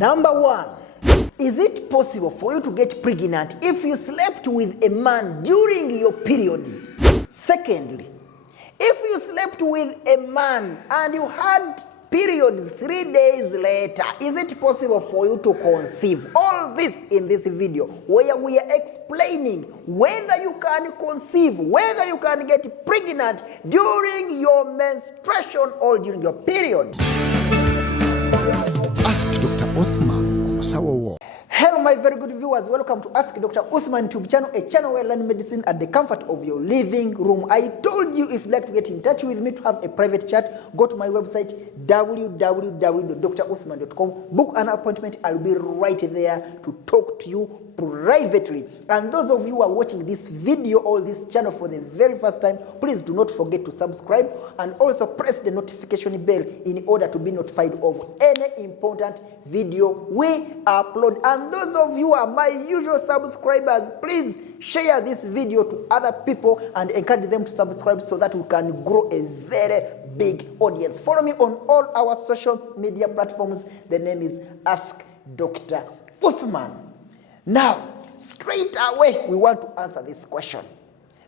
Number one, is it possible for you to get pregnant if you slept with a man during your periods? Secondly, if you slept with a man and you had periods 3 days later, is it possible for you to conceive? All this in this video, where we are explaining whether you can conceive, whether you can get pregnant during your menstruation or during your period. Ask Dr. Othman. Hello my very good viewers, welcome to Ask Dr. Othman YouTube channel, a channel where I learn medicine at the comfort of your living room. I told you if you'd like to get in touch with me to have a private chat, go to my website www.drothman.com, book an appointment. I'll be right there to talk to you privately. And those of you who are watching this video or this channel for the very first time, please do not forget to subscribe and also press the notification bell in order to be notified of any important video we upload. And those of you who are my usual subscribers, please share this video to other people and encourage them to subscribe so that we can grow a very big audience. Follow me on all our social media platforms. The name is Ask Dr. Othman. Now, straight away, we want to answer this question.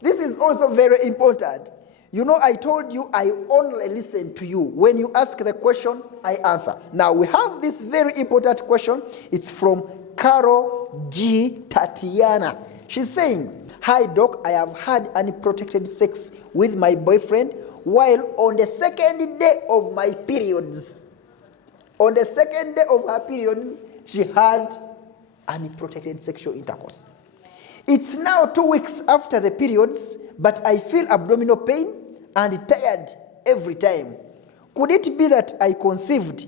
This is also very important. You know, I told you I only listen to you. When you ask the question, I answer. Now, we have this very important question. It's from Carol G. Tatiana. She's saying, "Hi, Doc, I have had unprotected sex with my boyfriend while on the second day of my periods." On the second day of her periods, she had unprotected sexual intercourse. It's now 2 weeks after the periods, but I feel abdominal pain and tired every time. Could it be that I conceived?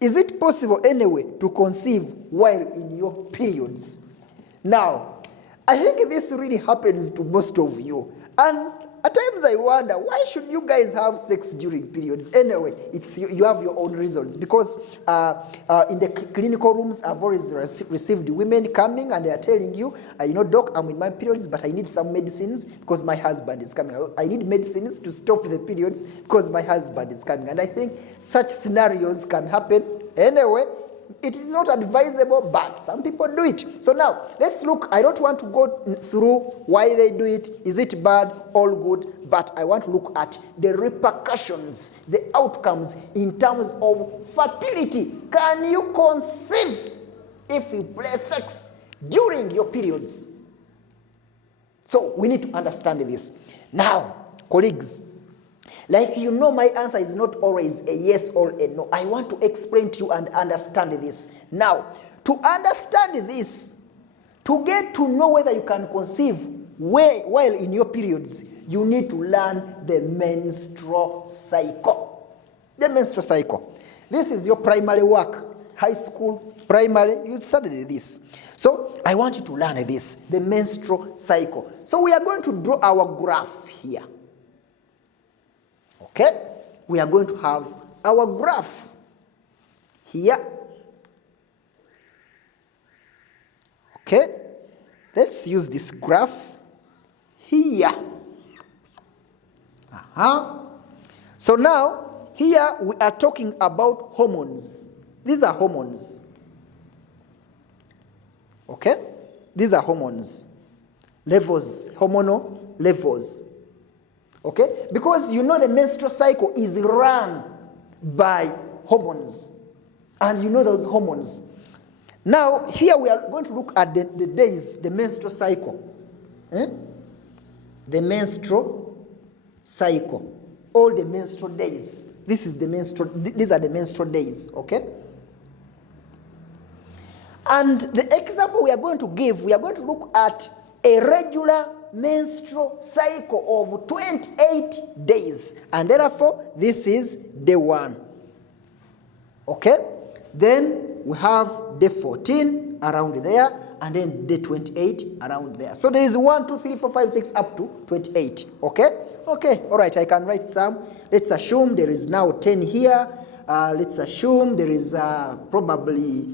Is it possible anyway to conceive while in your periods? Now, I think this really happens to most of you. And at times I wonder, why should you guys have sex during periods? Anyway, it's you have your own reasons. Because in the clinical rooms, I've always received women coming and they are telling you, Doc, I'm in my periods, but I need some medicines because my husband is coming. I need medicines to stop the periods because my husband is coming. And I think such scenarios can happen. Anyway, it is not advisable, but some people do it. So now, let's look. I don't want to go through why they do it. Is it bad? All good. But I want to look at the repercussions, the outcomes in terms of fertility. Can you conceive if you play sex during your periods? So we need to understand this. Now, colleagues, like my answer is not always a yes or a no. I want to explain to you and understand this. Now, to understand this, to get to know whether you can conceive while in your periods, you need to learn the menstrual cycle. The menstrual cycle. This is your primary work. High school, primary, you studied this. So, I want you to learn this, the menstrual cycle. So, we are going to draw our graph here. Okay, we are going to have our graph here. Okay, let's use this graph here. So now, here we are talking about hormones. These are hormones. Okay, these are hormones. Levels, hormonal levels. Okay? Because the menstrual cycle is run by hormones. And those hormones. Now, here we are going to look at the days, the menstrual cycle. The menstrual cycle. All the menstrual days. These are the menstrual days. Okay? And the example we are going to give, we are going to look at a regular menstrual cycle of 28 days. And therefore, this is day 1. Okay? Then we have day 14 around there, and then day 28 around there. So there is 1, 2, 3, 4, 5, 6 up to 28. Okay? Okay, all right, I can write some. Let's assume there is now 10 here. Let's assume there is probably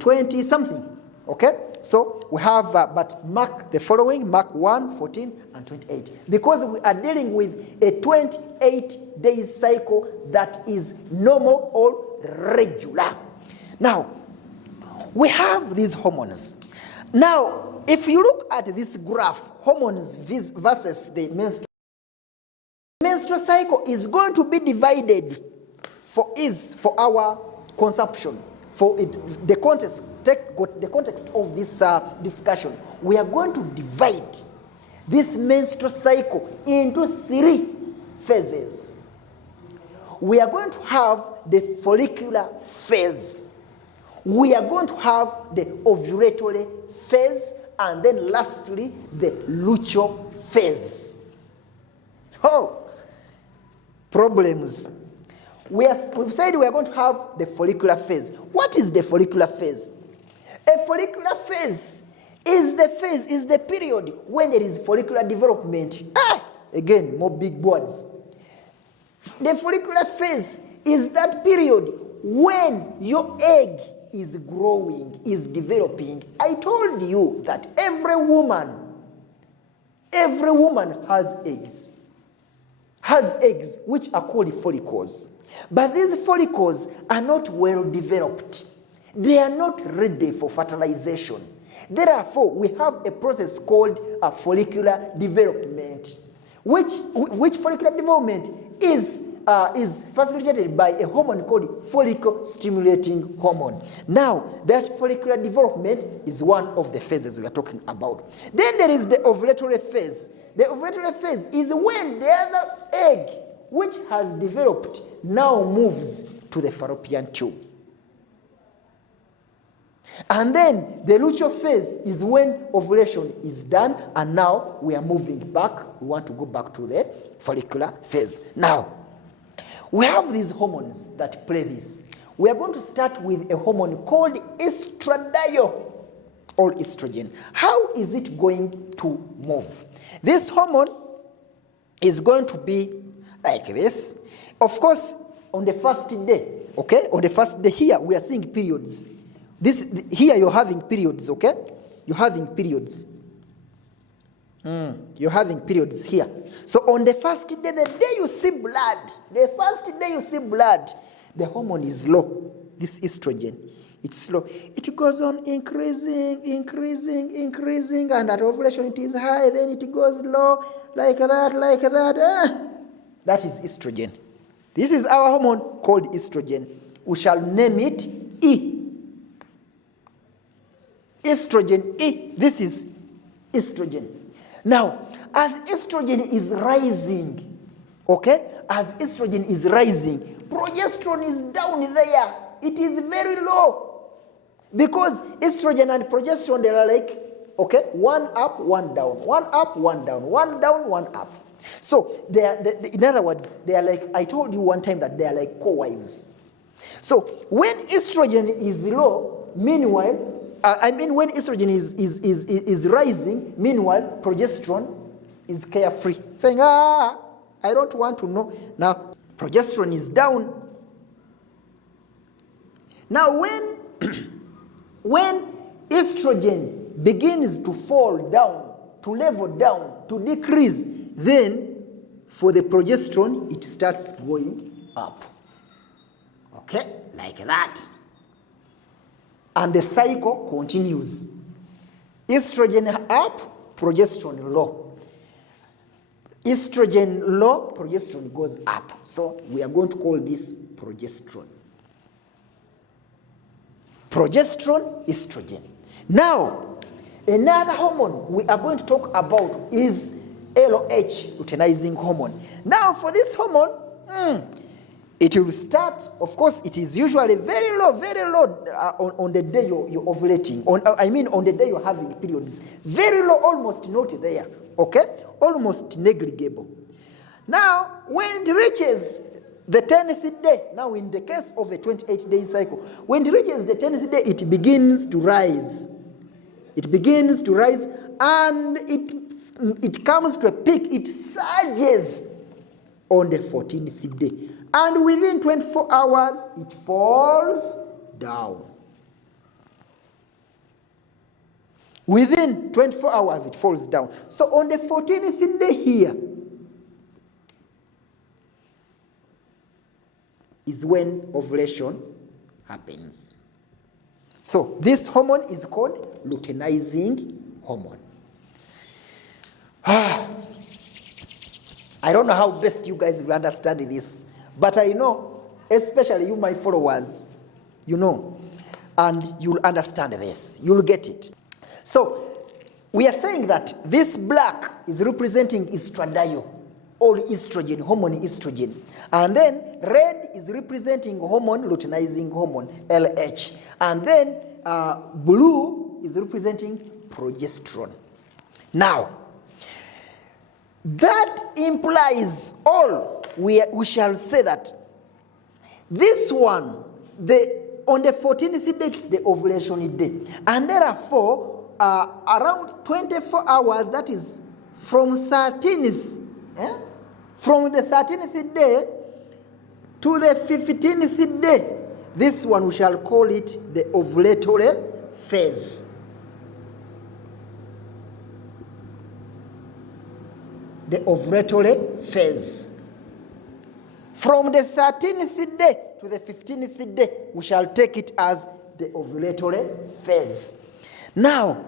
20 something. Okay? So we have, but mark the following, mark 1, 14, and 28. Because we are dealing with a 28-day cycle that is normal or regular. Now, we have these hormones. Now, if you look at this graph, hormones versus the menstrual cycle is going to be divided for our consumption. For the context of this discussion, we are going to divide this menstrual cycle into 3 phases. We are going to have the follicular phase. We are going to have the ovulatory phase, and then lastly, the luteal phase. Oh, problems. We've said we are going to have the follicular phase. What is the follicular phase? A follicular phase is the period when there is follicular development. Again, more big words. The follicular phase is that period when your egg is growing, is developing. I told you that every woman has eggs which are called follicles. But these follicles are not well developed. They are not ready for fertilization. Therefore, we have a process called a follicular development, which follicular development is facilitated by a hormone called follicle stimulating hormone. Now, that follicular development is one of the phases we are talking about. Then there is the ovulatory phase. The ovulatory phase is when the other egg, which has developed, now moves to the fallopian tube. And then the luteal phase is when ovulation is done, and now we are moving back. We want to go back to the follicular phase. Now, we have these hormones that play this. We are going to start with a hormone called estradiol or estrogen. How is it going to move? This hormone is going to be like this. Of course, on the first day, okay? On the first day here, we are seeing periods. Here you're having periods, okay? You're having periods. You're having periods here. So on the first day, the day you see blood, the hormone is low. This estrogen, it's slow. It goes on increasing, and at ovulation it is high, then it goes low, like that. That is estrogen. This is our hormone called estrogen. We shall name it E. Estrogen E. This is estrogen. Now, as estrogen is rising, okay? As estrogen is rising, progesterone is down there. It is very low. Because estrogen and progesterone, they are like, okay, one up, one down, one up, one down, one down, one up. So, in other words, they are like, I told you one time that they are like co-wives. So, when estrogen is low, meanwhile, when estrogen is rising, meanwhile, progesterone is carefree. Saying, I don't want to know. Now, progesterone is down. Now, when estrogen begins to fall down, to level down, to decrease, then for the progesterone, it starts going up. Okay? Like that. And the cycle continues. Estrogen up, progesterone low. Estrogen low, progesterone goes up. So we are going to call this progesterone. Progesterone, estrogen. Now, another hormone we are going to talk about is LH, luteinizing hormone. Now, for this hormone, it will start, of course, it is usually very low on the day you're ovulating. On the day you're having periods. Very low, almost not there, okay? Almost negligible. Now, when it reaches the 10th day, now in the case of a 28-day cycle, when it reaches the 10th day, it begins to rise. It begins to rise, and it comes to a peak. It surges on the 14th day. And within 24 hours, it falls down. Within 24 hours, it falls down. So on the 14th day here is when ovulation happens. So this hormone is called luteinizing hormone. I don't know how best you guys will understand this, but I know, especially you, my followers, you know, and you'll understand this. You'll get it. So we are saying that this black is representing estradiol, or estrogen, hormone estrogen. And then red is representing hormone, luteinizing hormone, LH. And then blue is representing progesterone. Now, that implies we shall say that this one, on the 14th day, it's the ovulation day. And therefore, around 24 hours, that is from 13th, from the 13th day to the 15th day, this one we shall call it the ovulatory phase. The ovulatory phase. From the 13th day to the 15th day, we shall take it as the ovulatory phase. Now,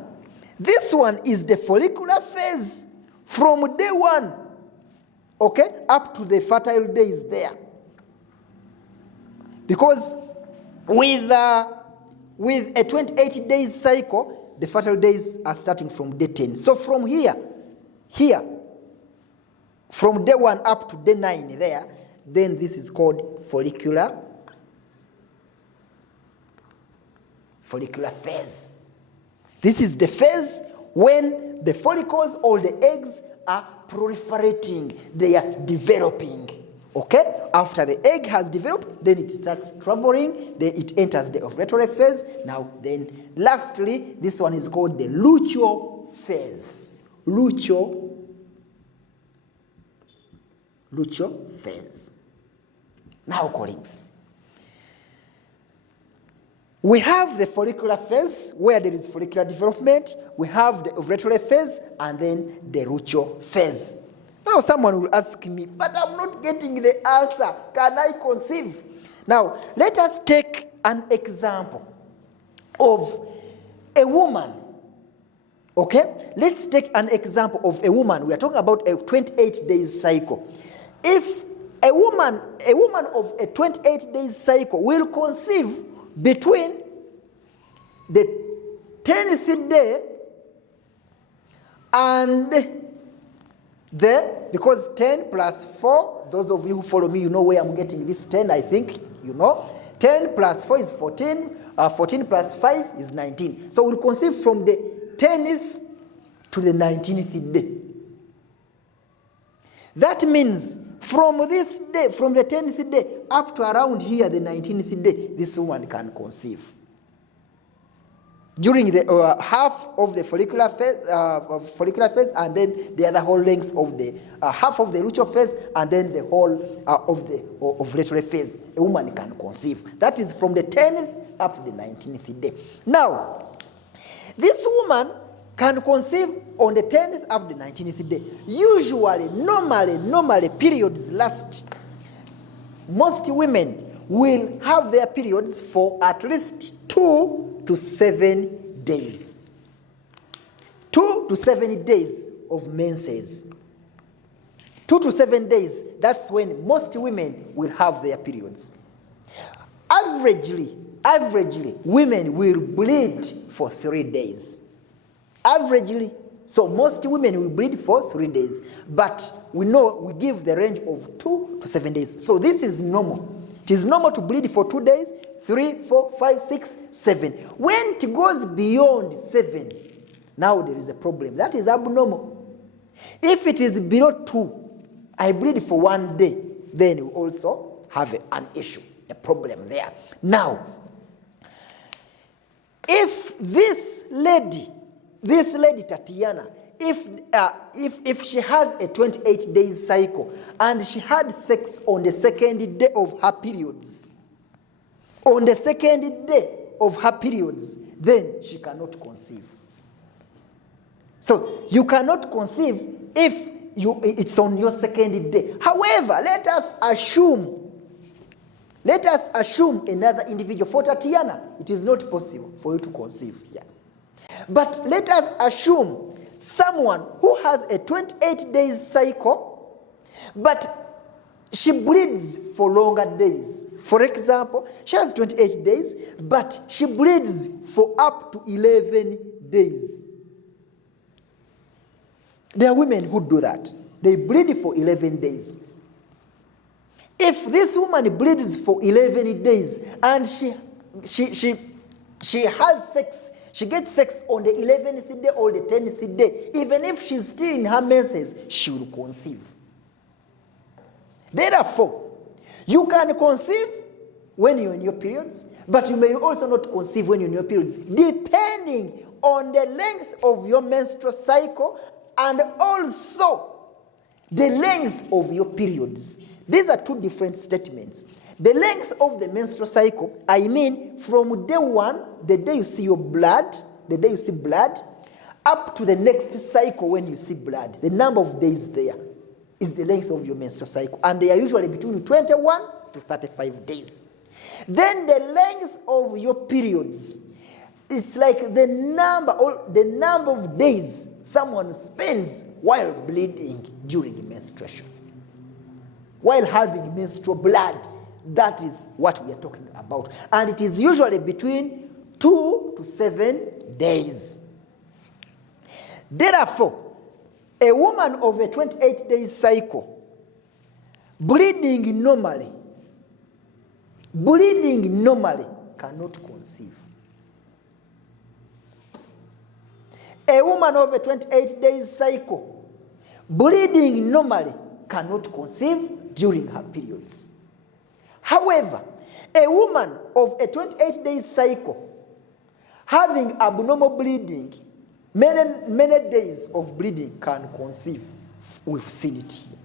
this one is the follicular phase from day 1, okay, up to the fertile days there. Because with a 28 days cycle, the fertile days are starting from day 10. So from here, from day 1 up to day 9 there, then this is called follicular phase. This is the phase when the follicles or the eggs are proliferating, they are developing. Okay? After the egg has developed, then it starts traveling, then it enters the ovulatory phase. Now, then, lastly, this one is called the luteal phase. Luteal phase. Now, colleagues, we have the follicular phase where there is follicular development. We have the ovulatory phase and then the luteal phase. Now someone will ask me, but I'm not getting the answer. Can I conceive? Now, let us take an example of a woman. Okay? Let's take an example of a woman. We are talking about a 28 days cycle. If a woman of a 28 days cycle will conceive between the 10th day and because 10 plus 4, those of you who follow me, you know where I'm getting this 10, I think, you know. 10 plus 4 is 14, 14 plus 5 is 19. So we'll conceive from the 10th to the 19th day. That means from this day, from the 10th day up to around here, the 19th day, this woman can conceive. During the half of the follicular phase, and then the other whole length of the half of the luteal phase, and then the whole of the ovulatory phase, a woman can conceive. That is from the 10th up to the 19th day. Now, this woman can conceive on the 10th up to the 19th day. Usually, normally, periods last. Most women will have their periods for at least 2 to 7 days. 2 to 7 days of menses. 2 to 7 days, that's when most women will have their periods. Averagely, women will bleed for 3 days. Averagely. So most women will bleed for 3 days. But we know we give the range of 2 to 7 days. So this is normal. It is normal to bleed for 2 days, 3, 4, 5, 6, 7. When it goes beyond 7, now there is a problem. That is abnormal. If it is below 2, I bleed for 1 day, then you also have an issue, a problem there. Now, if this lady Tatiana, if she has a 28 days cycle and she had sex on the second day of her periods, then she cannot conceive. So you cannot conceive if it's on your second day. However, let us assume Let us assume another individual. For Tatiana, it is not possible for you to conceive here. But let us assume someone who has a 28 days cycle, but she bleeds for longer days. For example, she has 28 days, but she bleeds for up to 11 days. There are women who do that. They bleed for 11 days. If this woman bleeds for 11 days and she has sex, she gets sex on the 11th day or the 10th day, even if she's still in her menses, she will conceive. Therefore, you can conceive when you're in your periods, but you may also not conceive when you're in your periods, depending on the length of your menstrual cycle and also the length of your periods. These are two different statements. The length of the menstrual cycle, I mean from day one, the day you see your blood, the day you see blood, up to the next cycle when you see blood. The number of days there is the length of your menstrual cycle. And they are usually between 21 to 35 days. Then the length of your periods, it's like the number of days someone spends while bleeding during menstruation. While having menstrual blood, that is what we are talking about. And it is usually between 2 to 7 days. Therefore, a woman of a 28-day cycle, bleeding normally, cannot conceive. A woman of a 28-day cycle, bleeding normally, cannot conceive during her periods. However, a woman of a 28-day cycle, having abnormal bleeding, many days of bleeding, can conceive. We've seen it here.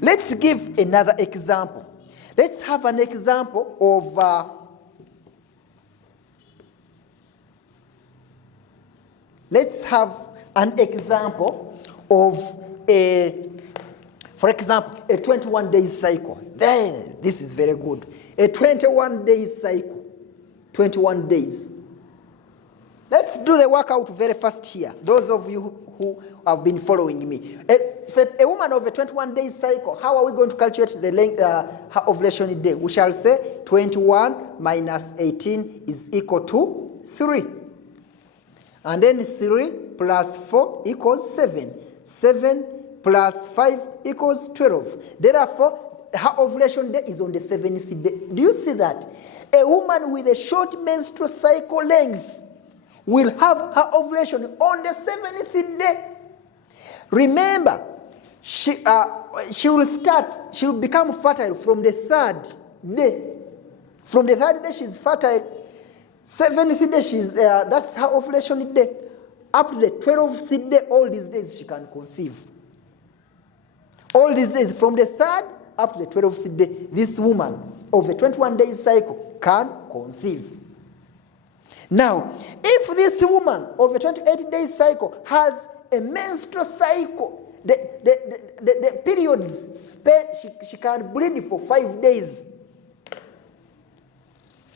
Let's give another example. Let's have an example of for example, a 21-day cycle. Then, this is very good. A 21-day cycle. 21 days. Let's do the workout very fast here. Those of you who have been following me. A woman of a 21-day cycle, how are we going to calculate the length, her ovulation day? We shall say 21 minus 18 is equal to 3. And then 3 plus 4 equals 7. 7 plus 5 equals 12. Therefore, her ovulation day is on the 7th day. Do you see that? A woman with a short menstrual cycle length will have her ovulation on the 7th day. Remember, she will become fertile from the 3rd day. From the 3rd day, she's fertile. 7th day, that's her ovulation day. Up to the 12th day, all these days she can conceive. All these days, from the 3rd up to the 12th day, this woman of a 21-day cycle can conceive. Now, if this woman of a 28-day cycle has a menstrual cycle, the periods she can bleed for 5 days.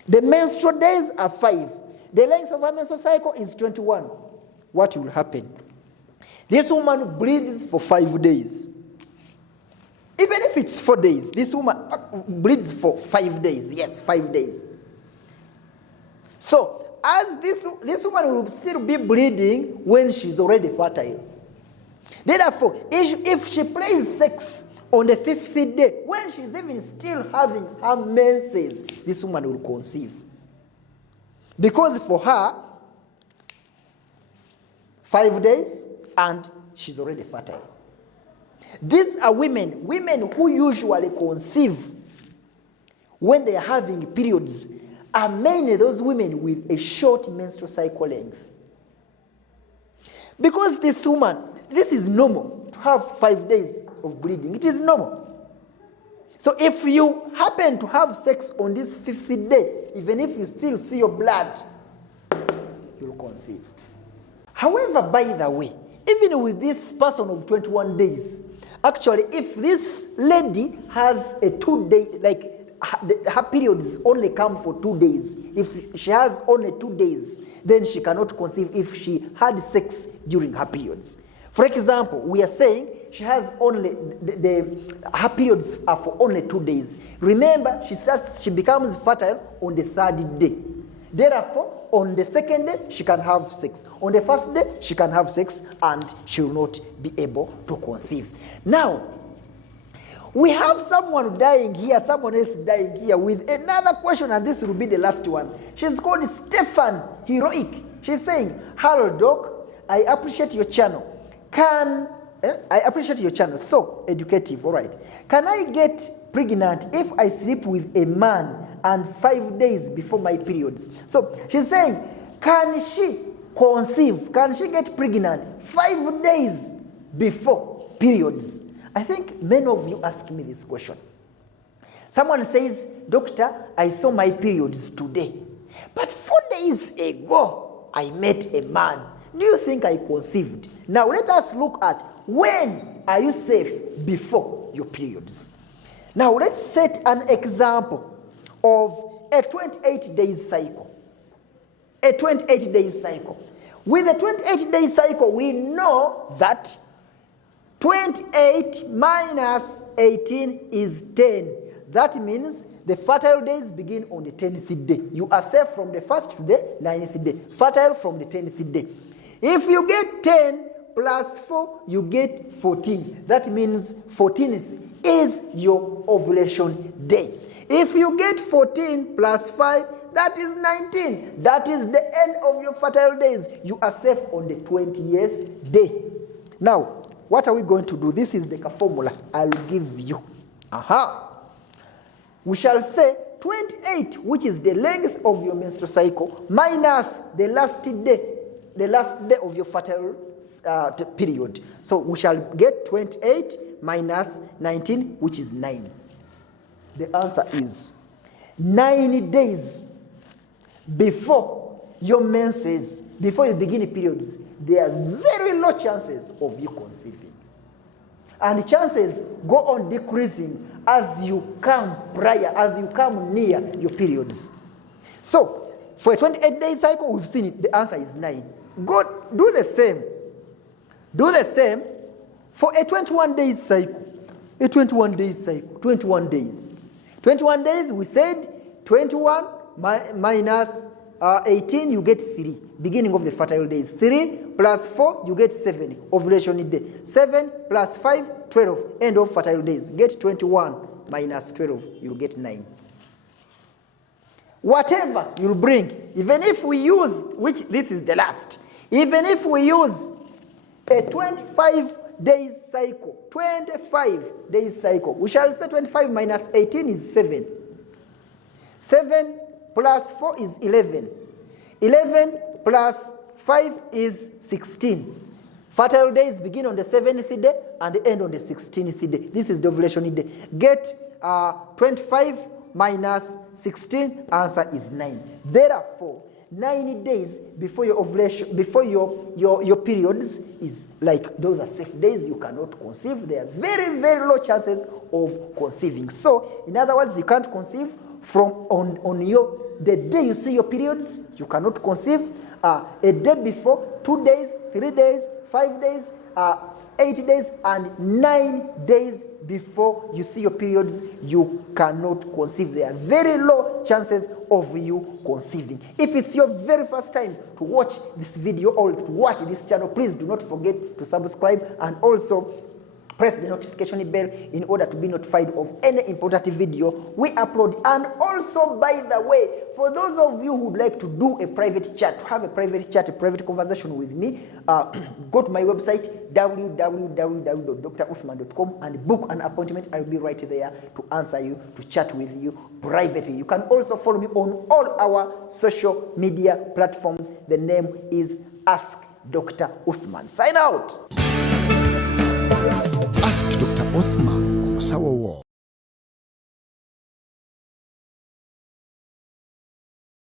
The menstrual days are 5. The length of her menstrual cycle is 21. What will happen? This woman bleeds for 5 days. Even if it's 4 days, this woman bleeds for 5 days. Yes, 5 days. So, as this woman will still be bleeding when she's already fertile. Therefore, if she plays sex on the 5th day, when she's even still having her menses, this woman will conceive. Because for her, 5 days and she's already fertile. These are women who usually conceive when they are having periods are mainly those women with a short menstrual cycle length. Because this woman, this is normal to have 5 days of bleeding. It is normal. So if you happen to have sex on this 5th day, even if you still see your blood, you'll conceive. However, by the way, even with this person of 21 days, actually, if this lady has a 2 day, like her periods only come for 2 days. If she has only 2 days, then she cannot conceive if she had sex during her periods. For example, we are saying she has only her periods are for only 2 days. Remember, she becomes fertile on the 3rd day. Therefore, on the 2nd day, she can have sex. On the 1st day, she can have sex and she will not be able to conceive. Now, we have someone dying here, someone else dying here with another question, and this will be the last one. She's called Stefan Heroic. She's saying, "Hello, Doc. I appreciate your channel. I appreciate your channel. So educative, all right. Can I get pregnant if I sleep with a man and 5 days before my periods?" So she's saying, can she conceive? Can she get pregnant 5 days before periods? I think many of you ask me this question. Someone says, "Doctor, I saw my periods today, but 4 days ago I met a man. Do you think I conceived?" Now let us look at when are you safe before your periods. Now let's set an example of a 28-day cycle. A 28-day cycle. With a 28-day cycle, we know that 28 minus 18 is 10. That means the fertile days begin on the 10th day. You are safe from the 1st to the 9th day. Fertile from the 10th day. If you get 10 plus 4, you get 14. That means 14th is your ovulation day. If you get 14 plus 5, that is 19. That is the end of your fertile days. You are safe on the 20th day. Now, what are we going to do? This is the formula I'll give you. We shall say 28, which is the length of your menstrual cycle, minus the last day of your fertile period. So we shall get 28 minus 19, which is 9. The answer is 9 days before your menses, before you begin the periods, there are very low chances of you conceiving. And the chances go on decreasing as you come near your periods. So, for a 28-day cycle, we've seen it, the answer is 9. Go do the same. Do the same for a 21-day cycle. A 21-day cycle, 21 days. 21 days, we said 21 minus 18, you get 3. Beginning of the fertile days. 3 plus 4, you get 7. Ovulation day. 7 plus 5, 12. End of fertile days. Get 21 minus 12, you'll get 9. Whatever you'll bring, even if we use, which this is the last, even if we use a 25-day cycle, 25-day cycle, we shall say 25 minus 18 is 7. 7 plus 4 is 11. 11 plus 5 is 16. Fertile days begin on the 7th day and end on the 16th day. This is the ovulation day. Get 25 minus 16, answer is 9. Therefore, 9 days before your ovulation, before your periods is like those are safe days. You cannot conceive. There are very, very low chances of conceiving. So, in other words, you can't conceive from the day you see your periods. You cannot conceive. A day before, 2 days, 3 days, 5 days, 8 days, and 9 days before you see your periods, you cannot conceive. There are very low chances of you conceiving. If it's your very first time to watch this video or to watch this channel, please do not forget to subscribe and also press the notification bell in order to be notified of any important video we upload. And also, by the way, for those of you who would like to do a private chat, to have a private chat, a private conversation with me, go to my website, www.druthman.com, and book an appointment. I'll be right there to answer you, to chat with you privately. You can also follow me on all our social media platforms. The name is Ask Dr. Uthman. Sign out. Ask Dr. Othman on Sawa War.